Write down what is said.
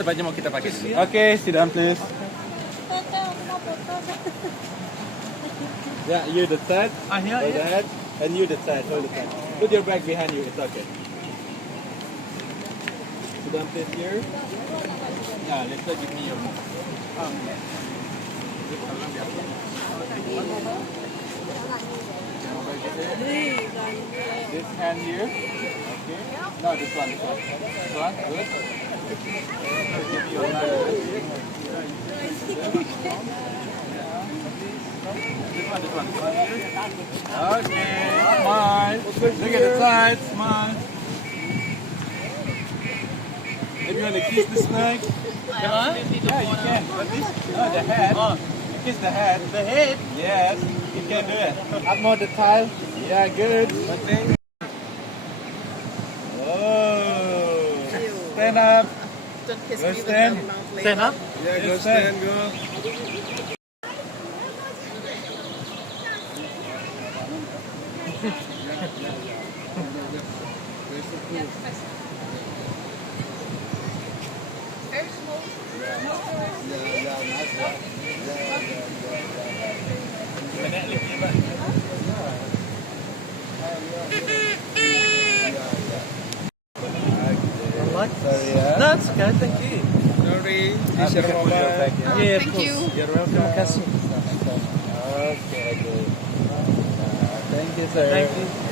Tempatnya mau kita pakai sini. Oke, sit down please. Yeah, you the third. Hold the head. And you the third. Hold the third. Put your back behind you. It's okay. Sit down please here. Yeah, later give me your arm. This hand here. Okay. No, this one. This one. This one. Good. Give me your hand. This one. Okay. Smile. Look at the side. Smile. If you want to kiss the snake. Yeah, you can. But this, no, the head. You kiss the head. The head? Yes. You can do it. Up more the tail. Yeah, good. One thing. Oh. Stand up. Go stand. Stand up? Yeah, go stand. Go. Sorry, yeah. No, it's okay, thank you. Sorry. This your mobile. Yeah, Thank you. You're welcome. Terima kasih. Okay, good. Thank you, sir. Thank you.